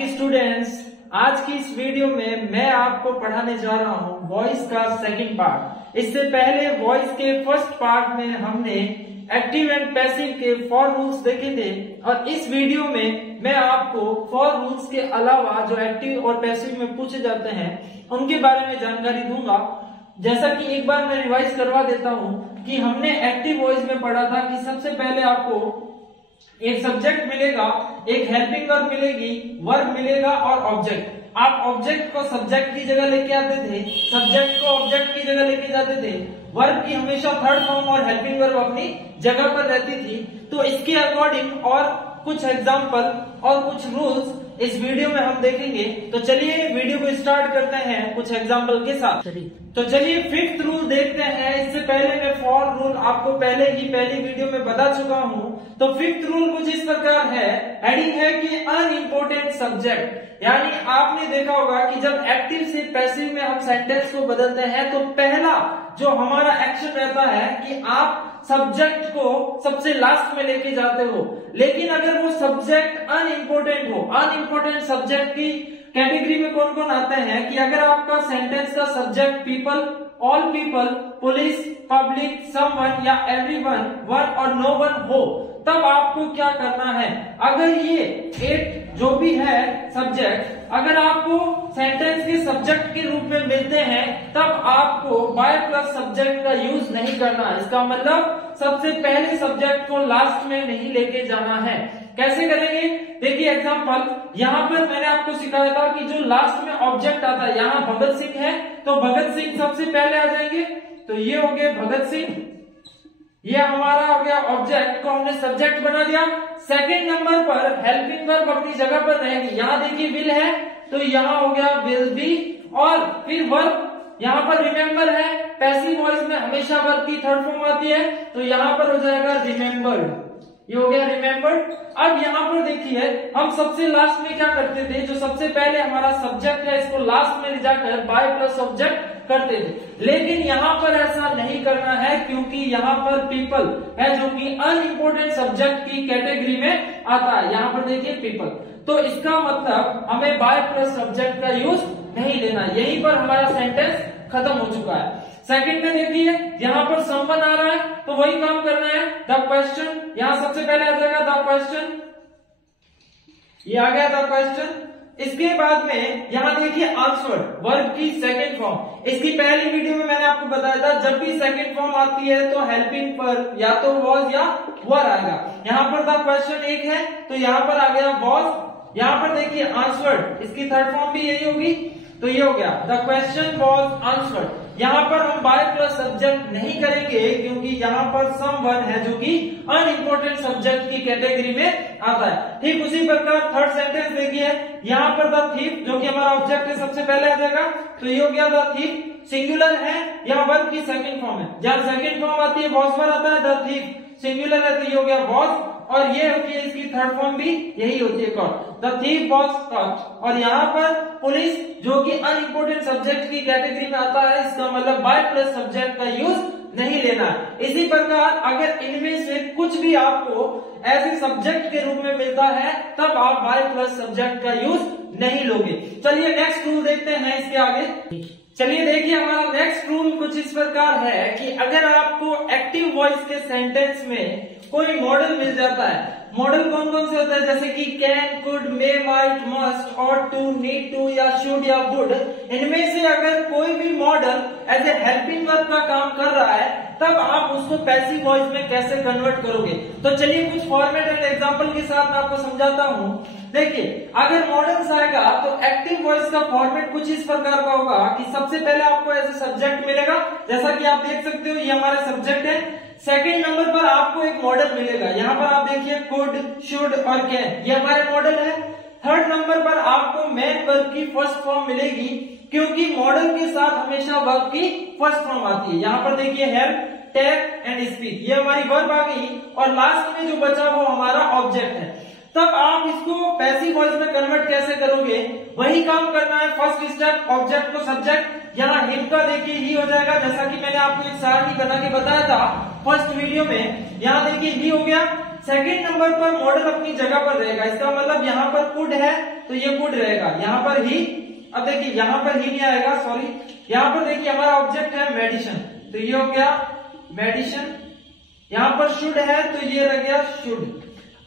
Morning students, आज की इस वीडियो में मैं आपको पढ़ाने जा रहा हूँ वॉइस का सेकंड पार्ट। इससे पहले वॉइस के फर्स्ट पार्ट में हमने एक्टिव एंड पैसिव के 4 रूल्स देखे थे और इस वीडियो में मैं आपको 4 रूल्स के अलावा जो एक्टिव और पैसिव में पूछे जाते हैं उनके बारे में जानकारी दूंगा। जैसा कि एक बार मैं रिवाइज करवा देता हूँ कि हमने एक्टिव वॉइस में पढ़ा था कि सबसे पहले आपको एक सब्जेक्ट मिलेगा, एक हेल्पिंग वर्ब मिलेगी, वर्ब मिलेगा और ऑब्जेक्ट। आप ऑब्जेक्ट को सब्जेक्ट की जगह लेके आते थे, सब्जेक्ट को ऑब्जेक्ट की जगह लेके जाते थे, वर्ब की हमेशा थर्ड फॉर्म और हेल्पिंग वर्ब अपनी जगह पर रहती थी। तो इसके अकॉर्डिंग और कुछ एग्जाम्पल और कुछ रूल्स इस वीडियो में हम देखेंगे। तो चलिए वीडियो को स्टार्ट करते हैं कुछ एग्जाम्पल के साथ। तो चलिए 5th रूल देखते हैं। इससे पहले मैं 4 रूल आपको पहले ही पहली वीडियो में बता चुका हूँ। तो 5th रूल कुछ इस प्रकार है, हेडिंग है कि अनइम्पोर्टेंट सब्जेक्ट। यानी आपने देखा होगा कि जब एक्टिव से पैसिव में हम सेंटेंस को बदलते हैं तो पहला जो हमारा एक्शन रहता है कि आप सब्जेक्ट को सबसे लास्ट में लेके जाते हो। लेकिन अगर वो सब्जेक्ट अनइम्पोर्टेंट हो, अनइम्पोर्टेंट सब्जेक्ट की कैटेगरी में कौन कौन आते हैं कि अगर आपका सेंटेंस का subject people, all people, police, public, someone या एवरीवन, वन और नो वन हो, तब आपको क्या करना है। अगर ये 8 जो भी है सब्जेक्ट अगर आपको सेंटेंस के सब्जेक्ट के रूप में मिलते हैं तब आपको बाय प्लस सब्जेक्ट का यूज नहीं करना है। इसका मतलब सबसे पहले सब्जेक्ट को लास्ट में नहीं लेके जाना है। कैसे करेंगे देखिए एग्जांपल, यहाँ पर मैंने आपको सिखाया था कि जो लास्ट में ऑब्जेक्ट आता है, यहाँ भगत सिंह है तो भगत सिंह सबसे पहले आ जाएंगे। तो ये हो गए भगत सिंह, ये हमारा हो गया ऑब्जेक्ट को हमने सब्जेक्ट बना दिया। सेकंड नंबर पर हेल्पिंग वर्ब अपनी जगह पर रहेगी। यहाँ देखिए विल है तो यहाँ हो गया विल बी, और फिर वर्ब यहाँ पर रिमेम्बर है। पैसिव वॉइस में हमेशा वर्ब की थर्ड फॉर्म आती है तो यहाँ पर हो जाएगा रिमेम्बर्ड, ये हो गया रिमेम्बर्ड। अब यहाँ पर देखिए हम सबसे लास्ट में क्या करते थे, जो सबसे पहले हमारा सब्जेक्ट है इसको लास्ट में ले जाकर बाय प्लस ऑब्जेक्ट करते थे। लेकिन यहाँ पर ऐसा नहीं करना है क्योंकि यहाँ पर पीपल है जो कि अनइम्पोर्टेंट सब्जेक्ट की कैटेगरी में आता है। यहाँ पर देखिए पीपल, तो इसका मतलब हमें बाय प्लस सब्जेक्ट का यूज नहीं लेना। यहीं पर हमारा सेंटेंस खत्म हो चुका है। सेकंड में देखिए यहाँ पर समवन आ रहा है तो वही काम करना है, द क्वेश्चन। यहाँ सबसे पहले आ जाएगा द क्वेश्चन, ये आ गया द क्वेश्चन। इसके बाद में यहाँ देखिए आंसर, वर्ब की सेकंड फॉर्म। इसकी पहली वीडियो में मैंने आपको बताया था जब भी सेकंड फॉर्म आती है तो हेल्पिंग पर या तो वॉज या वर आएगा। यहाँ पर द क्वेश्चन एक है तो यहाँ पर आ गया वॉज। यहाँ पर देखिए आंसर्ड, इसकी थर्ड फॉर्म भी यही होगी तो ये हो गया द क्वेश्चन वॉज आंसर्ड। यहाँ पर हम बाय प्लस सब्जेक्ट नहीं करेंगे क्योंकि यहाँ पर समवन है जो कि अनइम्पोर्टेंट सब्जेक्ट की कैटेगरी में आता है। ठीक उसी प्रकार थर्ड सेंटेंस देखिए, यहाँ पर द थीफ जो कि हमारा ऑब्जेक्ट है सबसे पहले आ जाएगा तो ये हो गया द थीफ। सिंगुलर है या वर्ब की सेकंड फॉर्म है, जब सेकंड फॉर्म आती है वॉज पर आता है, द थीफ सिंगुलर है तो ये हो गया वॉज, और ये होती है इसकी थर्ड फॉर्म भी यही होती है caught, the thief was caught. और यहाँ पर पुलिस जो कि अनइम्पोर्टेंट सब्जेक्ट की कैटेगरी में आता है, इसका मतलब बाय प्लस सब्जेक्ट का यूज नहीं लेना। इसी प्रकार अगर इनमें से कुछ भी आपको ऐसे सब्जेक्ट के रूप में मिलता है तब आप बाय प्लस सब्जेक्ट का यूज नहीं लोगे। चलिए नेक्स्ट रूल देखते हैं इसके आगे। चलिए देखिए हमारा नेक्स्ट रूल कुछ इस प्रकार है कि अगर आपको एक्टिव वॉइस के सेंटेंस में कोई मॉडल मिल जाता है, मॉडल कौन कौन से होता है जैसे कि can, could, may, might, must, ought to, need to या शुड या वुड, इनमें से अगर कोई भी modal as a helping verb का काम कर रहा है तब आप उसको पैसिव वॉइस में कैसे कन्वर्ट करोगे। तो चलिए कुछ फॉर्मेट एंड एग्जांपल के साथ मैं आपको समझाता हूँ। देखिए अगर मॉडल्स आएगा तो एक्टिव वॉइस का फॉर्मेट कुछ इस प्रकार का होगा कि सबसे पहले आपको एज ए सब्जेक्ट मिलेगा, जैसा कि आप देख सकते हो ये हमारा सब्जेक्ट है। सेकंड नंबर पर आपको एक मॉडल मिलेगा, यहाँ पर आप देखिए कुड, शुड और कैन, ये हमारे मॉडल है। थर्ड नंबर पर आपको मेन वर्ब की फर्स्ट फॉर्म मिलेगी क्योंकि मॉडल के साथ हमेशा वर्ब की फर्स्ट फॉर्म आती है। यहाँ पर देखिए हेल्प, टेक एंड स्पीक, ये हमारी वर्ब आ गई और लास्ट में जो बचा वो हमारा ऑब्जेक्ट है। तब आप इसको पैसिव वॉइस में कन्वर्ट कैसे करोगे, वही काम करना है। फर्स्ट स्टेप ऑब्जेक्ट को सब्जेक्ट, यहाँ हिम का देखिए ही हो जाएगा जैसा कि मैंने आपको एक सारणी बना के बताया था फर्स्ट वीडियो में। यहाँ देखिए ही हो गया। सेकंड नंबर पर मॉडल अपनी जगह पर रहेगा, इसका मतलब यहाँ पर कुड है तो ये वुड रहेगा। यहाँ पर ही, अब देखिए यहाँ पर ही नहीं आएगा, सॉरी, यहाँ पर देखिए हमारा ऑब्जेक्ट है मेडिसिन, तो ये हो गया मेडिसिन। यहाँ पर शुड है तो ये रह गया शुड।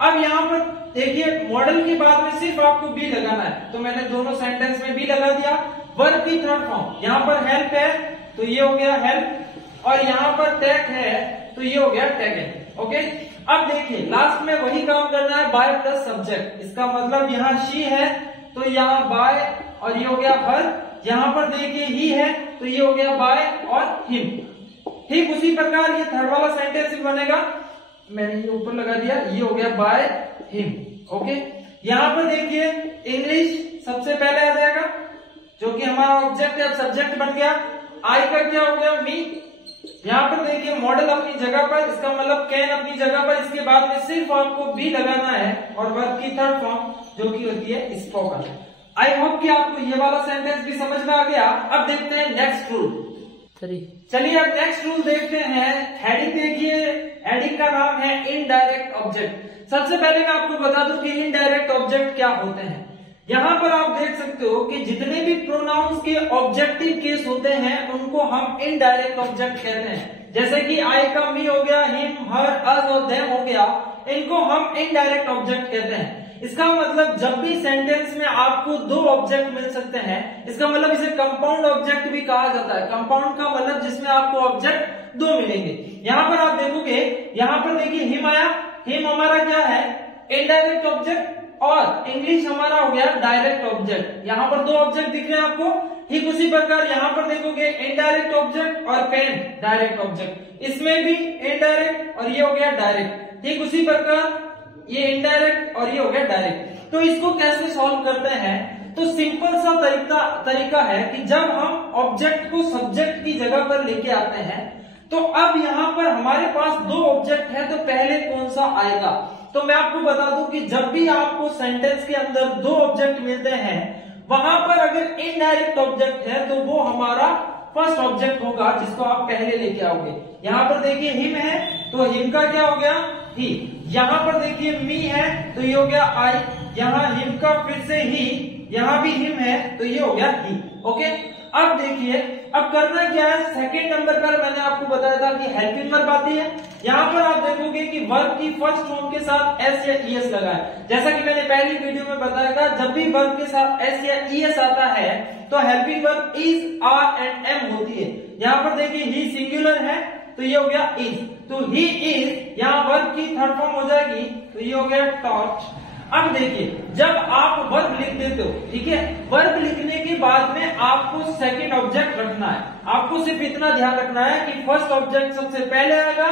अब यहाँ पर देखिए मॉडल के बाद में सिर्फ आपको बी लगाना है, तो मैंने दोनों सेंटेंस में बी लगा दिया। वर्ब की थर्ड फॉर्म, यहाँ पर हेल्प है तो ये हो गया हेल्प, और यहाँ पर टेक है तो ये हो गया टेकन। ओके, अब देखिए लास्ट में वही काम करना है, बाय प्लस सब्जेक्ट। इसका मतलब यहाँ शी है तो यहाँ बाय, और ये हो गया हर। यहाँ पर देखिए ही है तो ये हो गया बाय और हिम। ठीक उसी प्रकार ये थर्ड वाला सेंटेंस बनेगा, मैंने ये ऊपर लगा दिया, ये हो गया बाय हिम। ओके, यहाँ पर देखिए इंग्लिश सबसे पहले आ जाएगा जो कि हमारा ऑब्जेक्ट है, सब्जेक्ट बन गया। आई का क्या हो गया मी। यहाँ पर देखिए मॉडल अपनी जगह पर, इसका मतलब कैन अपनी जगह पर। इसके बाद में सिर्फ आपको बी लगाना है और वर्ब की थर्ड फॉर्म जो कि होती है स्पोकन। आई होप कि आपको ये वाला सेंटेंस भी समझ में आ गया। अब देखते हैं नेक्स्ट रूल। चलिए अब नेक्स्ट रूल देखते हैं। हेडिंग देखिए, हेडिंग का नाम है इनडायरेक्ट ऑब्जेक्ट। सबसे पहले मैं आपको बता दूं कि इनडायरेक्ट ऑब्जेक्ट क्या होते हैं। यहाँ पर आप देख सकते हो कि जितने भी प्रोनाउंस के ऑब्जेक्टिव केस होते हैं उनको हम इनडायरेक्ट ऑब्जेक्ट कहते हैं। जैसे कि आई का मी हो गया, हिम, हर, अस और देम हो गया, इनको हम इनडायरेक्ट ऑब्जेक्ट कहते हैं। इसका मतलब जब भी सेंटेंस में आपको दो ऑब्जेक्ट मिल सकते हैं, इसका मतलब इसे कंपाउंड ऑब्जेक्ट भी कहा जाता है। कंपाउंड का मतलब जिसमें आपको ऑब्जेक्ट दो मिलेंगे। यहाँ पर आप देखोगे, यहाँ पर देखिए हिम आया, हिम हमारा क्या है इनडायरेक्ट ऑब्जेक्ट, और इंग्लिश हमारा हो गया डायरेक्ट ऑब्जेक्ट। यहाँ पर दो ऑब्जेक्ट दिख रहे हैं आपको। ठीक उसी प्रकार यहाँ पर देखोगे इनडायरेक्ट ऑब्जेक्ट और पेन डायरेक्ट ऑब्जेक्ट, इसमें भी इनडायरेक्ट और ये हो गया डायरेक्ट। ठीक उसी प्रकार ये इनडायरेक्ट और ये हो गया डायरेक्ट। तो इसको कैसे सॉल्व करते हैं, तो सिंपल सा तरीका है कि जब हम ऑब्जेक्ट को सब्जेक्ट की जगह पर लेके आते हैं, तो अब यहाँ पर हमारे पास दो ऑब्जेक्ट है, तो पहले कौन सा आएगा। तो मैं आपको बता दूं कि जब भी आपको सेंटेंस के अंदर दो ऑब्जेक्ट मिलते हैं, वहां पर अगर इनडायरेक्ट ऑब्जेक्ट है तो वो हमारा फर्स्ट ऑब्जेक्ट होगा जिसको आप पहले लेके आओगे। यहाँ पर देखिए हिम है तो हिम का क्या हो गया ही। यहाँ पर देखिए मी है तो ये हो गया आई। यहाँ हिम का फिर से ही, यहाँ भी हिम है तो ये हो गया ही। ओके, अब देखिए अब करना क्या है। सेकंड नंबर पर मैंने आपको बताया था कि हेल्पिंग वर्ब आती है। यहाँ पर आप देखोगे कि वर्ब की फर्स्ट फॉर्म के साथ एस या ईएस लगा है। जैसा कि मैंने पहली वीडियो में बताया था, जब भी वर्ब के साथ एस या ईएस आता है तो helping verb is, are and am होती है। यहाँ पर देखिए ही सिंगुलर है तो ये हो गया इज, तो ही इज यहाँ वर्ब की थर्ड फॉर्म हो जाएगी तो ये हो गया टॉट। अब देखिए जब आप वर्ब लिख देते हो, ठीक है, वर्ब लिखने के बाद में आपको सेकंड ऑब्जेक्ट रखना है। आपको सिर्फ इतना ध्यान रखना है कि फर्स्ट ऑब्जेक्ट सबसे पहले आएगा,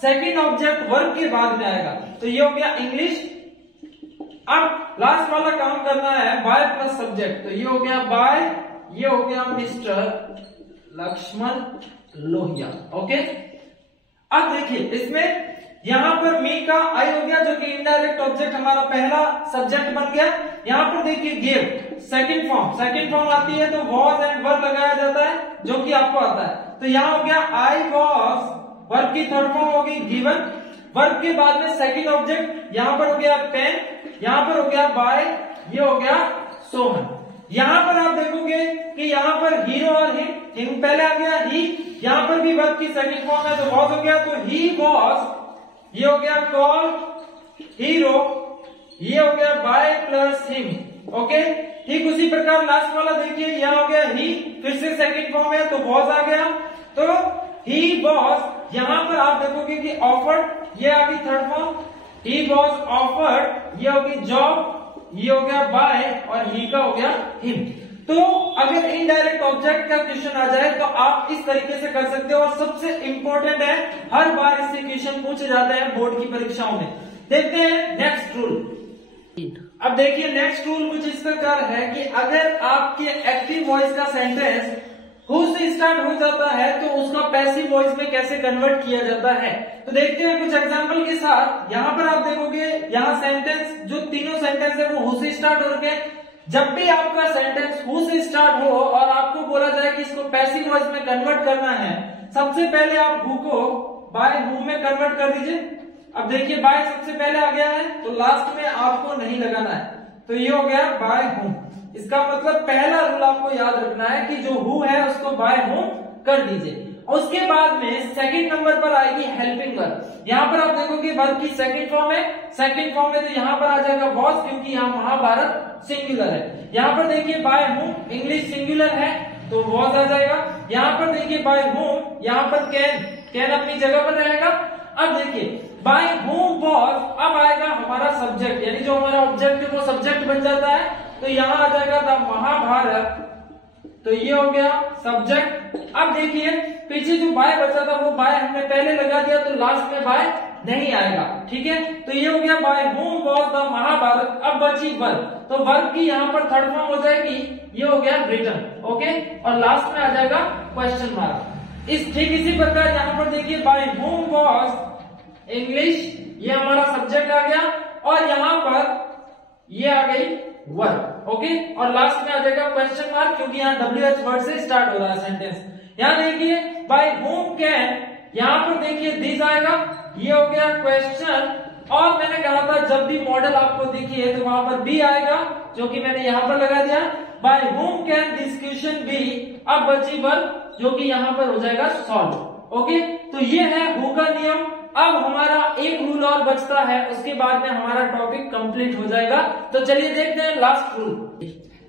सेकंड ऑब्जेक्ट वर्ब के बाद में आएगा। तो ये हो गया इंग्लिश। अब लास्ट वाला काम करना है बाय प्लस सब्जेक्ट, तो ये हो गया बाय, ये हो गया मिस्टर लक्ष्मण लोहिया। ओके, अब देखिए इसमें यहाँ पर मी का आई हो गया जो कि इनडायरेक्ट ऑब्जेक्ट हमारा पहला सब्जेक्ट बन गया। यहाँ पर देखिए गिव सेकंड फॉर्म आती है तो वॉज एंड वर्ब लगाया जाता है जो कि आपको आता है। तो यहाँ हो गया आई वॉज, वर्ब की थर्ड फॉर्म होगी गिवन, वर्ब के बाद में सेकंड ऑब्जेक्ट, यहाँ पर हो गया पेन, यहाँ पर हो गया बाय, ये हो गया सोहन। यहाँ पर आप देखोगे कि यहाँ पर हीरो और हिम पहले आ गया ही, यहाँ पर भी वर्ब की सेकंड फॉर्म है तो वॉज हो गया, तो ही वॉज, ये हो गया कॉल हीरो, ये हो गया बाय प्लस हिम। ओके, ठीक उसी प्रकार लास्ट वाला देखिए, यहाँ हो गया ही, फिर से सेकंड फॉर्म है तो वॉज आ गया, तो ही वॉज। यहाँ पर आप देखोगे कि ऑफर्ड, ये आ गई third form, he was offered, ये होगी जॉब, ये हो गया बाय, और ही का हो गया हिम। तो अगर इनडायरेक्ट ऑब्जेक्ट का क्वेश्चन आ जाए तो आप इस तरीके से कर सकते हो, और सबसे इंपॉर्टेंट है, हर बार इससे क्वेश्चन पूछे जाते हैं बोर्ड की परीक्षाओं में। देखते हैं नेक्स्ट रूल। अब देखिए नेक्स्ट रूल कुछ इस प्रकार है कि अगर आपके एक्टिव वॉइस का सेंटेंस हु से स्टार्ट हो जाता है तो उसका पैसिव वॉइस में कैसे कन्वर्ट किया जाता है। तो देखते हैं कुछ एग्जांपल के साथ। यहाँ पर आप देखोगे, यहाँ सेंटेंस जो तीनों सेंटेंस है वो हु से स्टार्ट हो रखे। जब भी आपका सेंटेंस हु से स्टार्ट हो और आपको बोला जाए कि इसको पैसिव वॉइस में कन्वर्ट करना है, सबसे पहले आप हु को बाय हु में कन्वर्ट कर दीजिए। अब देखिए बाय सबसे पहले आ गया है तो लास्ट में आपको नहीं लगाना है, तो ये हो गया बाय होम। इसका मतलब पहला रूल आपको याद रखना है कि जो हु है उसको बाय होम कर दीजिए। उसके बाद में सेकंड नंबर पर आएगी हेल्पिंग वर्ब। यहाँ पर आप देखोगे वर्ब की सेकंड फॉर्म है, तो यहाँ पर आ जाएगा वॉज, क्योंकि यहाँ महाभारत सिंगुलर है। यहाँ पर देखिए बाय होम इंग्लिश सिंगुलर है तो वॉज आ जाएगा। यहाँ पर देखिए बाय होम, यहाँ पर कैन अपनी जगह पर रहेगा। अब देखिए बाय होम वॉज, अब आएगा हमारा सब्जेक्ट, यानी जो हमारा ऑब्जेक्ट है वो सब्जेक्ट बन जाता है। तो यहाँ आ जाएगा द महाभारत, तो ये हो गया सब्जेक्ट। अब देखिए पीछे जो बाय बचा था वो बाय हमने पहले लगा दिया तो लास्ट में बाय नहीं आएगा, ठीक है। तो ये हो गया by whom was the Mahabharata. अब बची वर्ब, तो वर्ब की यहाँ पर थर्ड फॉर्म हो जाएगी, ये हो गया रिटन, ओके। और लास्ट में आ जाएगा क्वेश्चन मार्क। ठीक इसी प्रकार यहाँ पर देखिए बाय होम वॉज इंग्लिश, ये हमारा सब्जेक्ट आ गया और यहाँ पर ये आ गई वर्ब, ओके। और लास्ट में आ जाएगा क्वेश्चन मार्क, क्योंकि यहाँ WH वर्ड से स्टार्ट हो रहा है सेंटेंस। यहाँ देखिए बाय होम कैन, यहाँ पर देखिए दिस आएगा, ये हो गया क्वेश्चन। और मैंने कहा था जब भी मॉडल आपको दिखिए तो वहां पर बी आएगा, जो कि मैंने यहाँ पर लगा दिया by whom can this question be. अब बची वर्ब जो कि यहाँ पर हो जाएगा सॉल्व, ओके। तो ये है हु का नियम। अब हमारा एक रूल और बचता है, उसके बाद में हमारा टॉपिक कंप्लीट हो जाएगा। तो चलिए देखते हैं लास्ट रूल।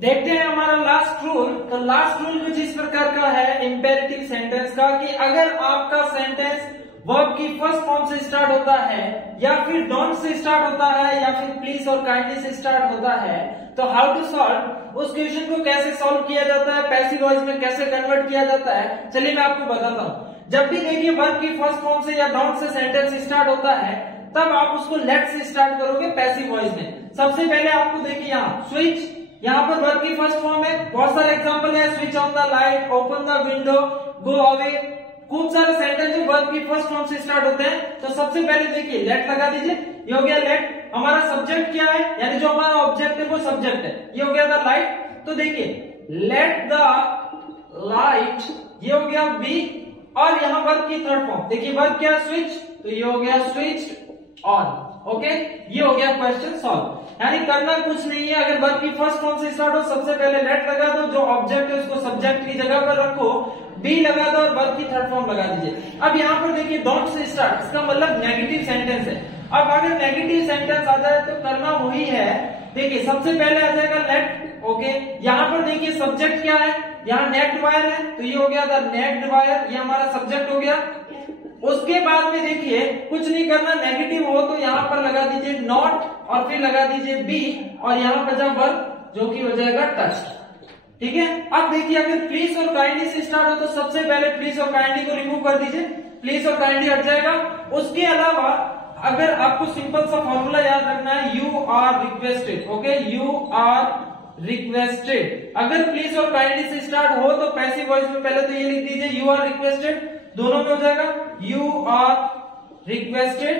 देखते हैं हमारा लास्ट रूल। तो लास्ट रूल कुछ इस प्रकार का है इंपेरेटिव सेंटेंस का, कि अगर आपका सेंटेंस वर्ब की फर्स्ट फॉर्म से स्टार्ट होता है या फिर डोंट से स्टार्ट होता है या फिर प्लीज और काइंडली से स्टार्ट होता है, तो हाउ टू सॉल्व, उस क्वेश्चन को कैसे सॉल्व किया जाता है, पैसिव वॉइस में कैसे कन्वर्ट किया जाता है, चलिए मैं आपको बताता हूँ। जब भी देखिए वर्ब की फर्स्ट फॉर्म से या डोंट से सेंटेंस स्टार्ट होता है, तब आप उसको लेट से स्टार्ट करोगे पैसिव वॉइस में। सबसे पहले आपको देखिए यहाँ स्विच, यहाँ पर वर्ब की फर्स्ट फॉर्म है, बहुत सारे एग्जांपल है, switch on the light, open the window, go away, खूब सारे सेंटेंस जो वर्ब की फर्स्ट फॉर्म से स्टार्ट होते हैं। तो सबसे पहले देखिए लेट लगा दीजिए, ये हो गया लेट। हमारा सब्जेक्ट क्या है, यानी जो हमारा ऑब्जेक्ट है वो सब्जेक्ट है, ये हो गया द लाइट। तो देखिए लेट द लाइट, ये हो गया बी। और यहाँ वर्ब की थर्ड फॉर्म देखिए, वर्ब क्या स्विच, तो ये हो गया स्विच ऑन, ओके। ये हो गया क्वेश्चन सॉल्व। यानी करना कुछ नहीं है, अगर वर्ब की फर्स्ट फॉर्म से स्टार्ट हो सबसे पहले लेट लगा दो, जो ऑब्जेक्ट है उसको सब्जेक्ट की जगह पर रखो, बी लगा दो और वर्ब की थर्ड फॉर्म लगा दीजिए। अब यहाँ पर देखिए डोंट से स्टार्ट, इसका मतलब नेगेटिव सेंटेंस है। अब अगर नेगेटिव सेंटेंस आ जाए तो करना वही है, देखिए सबसे पहले आ जाएगा लेट, ओके। यहाँ पर देखिए सब्जेक्ट क्या है, यहाँ नेक्ड वायर है, तो ये हो गया द नेक्ड वायर, ये हमारा सब्जेक्ट हो गया। उसके बाद में देखिए कुछ नहीं करना, नेगेटिव हो तो यहाँ पर लगा दीजिए नॉट और फिर लगा दीजिए बी, और यहाँ बचा वर्ब जो कि हो जाएगा टच, ठीक है। अब देखिए अगर प्लीज और काइंडली से स्टार्ट हो तो सबसे पहले प्लीज और काइंडली को रिमूव कर दीजिए, प्लीज और काइंडली हट जाएगा। उसके अलावा अगर आपको सिंपल सा फॉर्मूला याद रखना है, you are requested, okay, you are requested. अगर प्लीज और काइंडली से स्टार्ट हो तो पैसिव वॉइस में पहले तो ये लिख दीजिए यू आर रिक्वेस्टेड, दोनों में हो जाएगा यू आर रिक्वेस्टेड।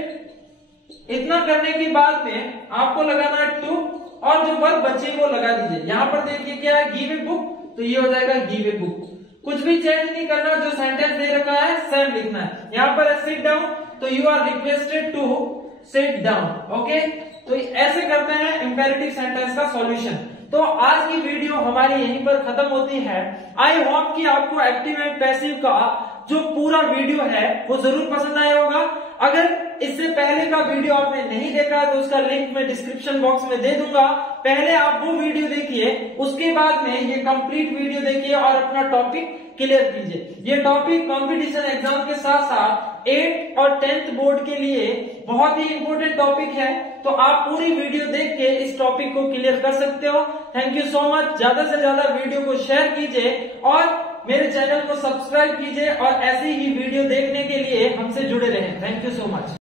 इतना करने के बाद में आपको लगाना है टू, और जो वर्ब बचे वो लगा दीजिए। यहाँ पर देखिए क्या है, गिव ए बुक, तो ये हो जाएगा गिव ए बुक। कुछ भी चेंज नहीं करना, जो सेंटेंस दे रखा है सेम लिखना है। यहाँ पर सिट डाउन, तो you are requested to sit down, okay. तो ऐसे करते हैं इंपेरेटिव सेंटेंस का सॉल्यूशन। तो आज की वीडियो हमारी यहीं पर खत्म होती है। आई होप कि आपको एक्टिव एंड पैसिव का जो पूरा वीडियो है वो जरूर पसंद आया होगा। अगर इससे पहले का वीडियो आपने नहीं देखा तो उसका लिंक मैं डिस्क्रिप्शन बॉक्स में दे दूंगा, पहले आप वो वीडियो देखिए, उसके बाद में ये कंप्लीट वीडियो देखिए और अपना टॉपिक क्लियर कीजिए। ये टॉपिक कंपटीशन एग्जाम के साथ साथ 8th और 10th बोर्ड के लिए बहुत ही इंपॉर्टेंट टॉपिक है, तो आप पूरी वीडियो देख के इस टॉपिक को क्लियर कर सकते हो। Thank you so much. ज्यादा से ज्यादा वीडियो को शेयर कीजिए और मेरे चैनल को सब्सक्राइब कीजिए और ऐसी ही वीडियो देखने के लिए हमसे जुड़े रहें। Thank you so much.